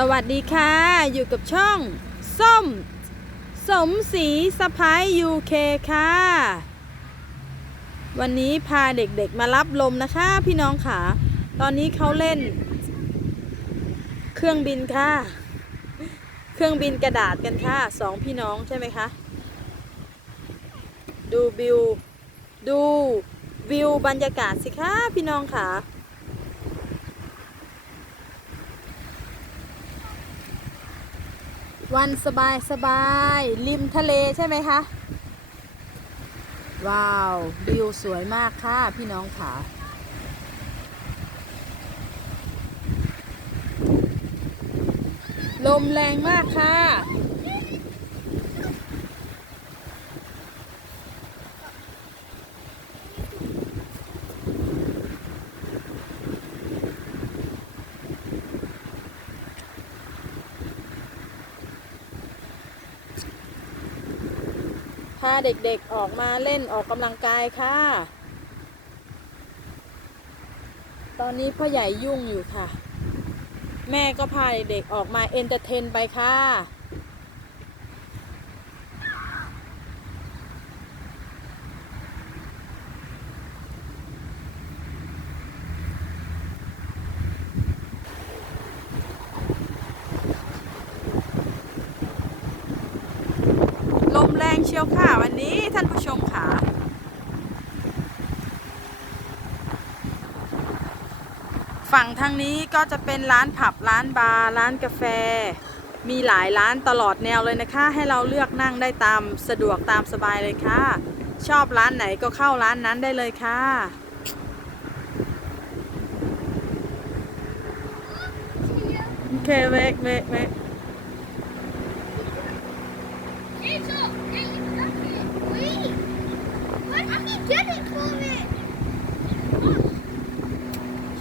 สวัสดีค่ะ อยู่กับช่อง ส้ม สมศรีสะพ้ายยูเคค่ะ วันนี้พาเด็กๆมารับลมนะคะ พี่น้องค่ะตอนนี้เขาเล่น เครื่องบินค่ะ เครื่องบินกระดาษกันค่ะสองพี่น้องใช่ไหมคะ ดูวิว ดูวิวบรรยากาศสิคะพี่น้องค่ะ วันสบายสบาย ริมทะเลใช่ไหมคะ ว้าววิวสวยมากค่ะ พี่น้องค่ะลมแรงมากค่ะ พาเด็กๆออกมาเล่นออกกำลังกายค่ะ ตอนนี้พ่อใหญ่ยุ่งอยู่ค่ะ แม่ก็พาเด็กๆออกมาเอนเตอร์เทนไปค่ะ แรงเชียวค่ะวันนี้ท่านผู้ชมค่ะฝั่งทางนี้ก็จะเป็นร้านผับร้านบาร์ร้านกาแฟ มีหลายร้านตลอดแนวเลยนะคะ ให้เราเลือกนั่งได้ตามสะดวกตามสบายเลยค่ะ ชอบร้านไหนก็เข้าร้านนั้นได้เลยค่ะโอเคเวกเวกเวก